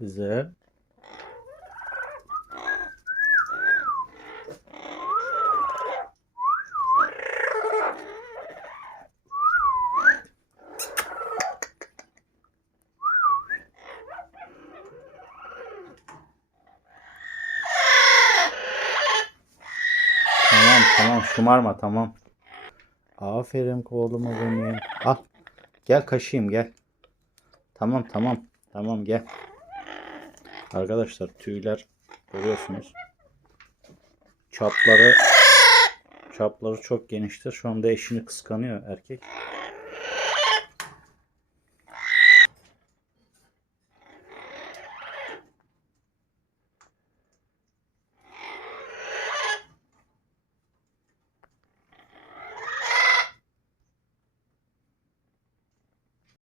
Güzel. Tamam tamam şımarma tamam. Aferin oğluma benim. Al. Gel kaşıyım gel. Tamam tamam. Tamam gel. Arkadaşlar tüyler görüyorsunuz. Çapları çapları çok geniştir. Şu anda eşini kıskanıyor erkek.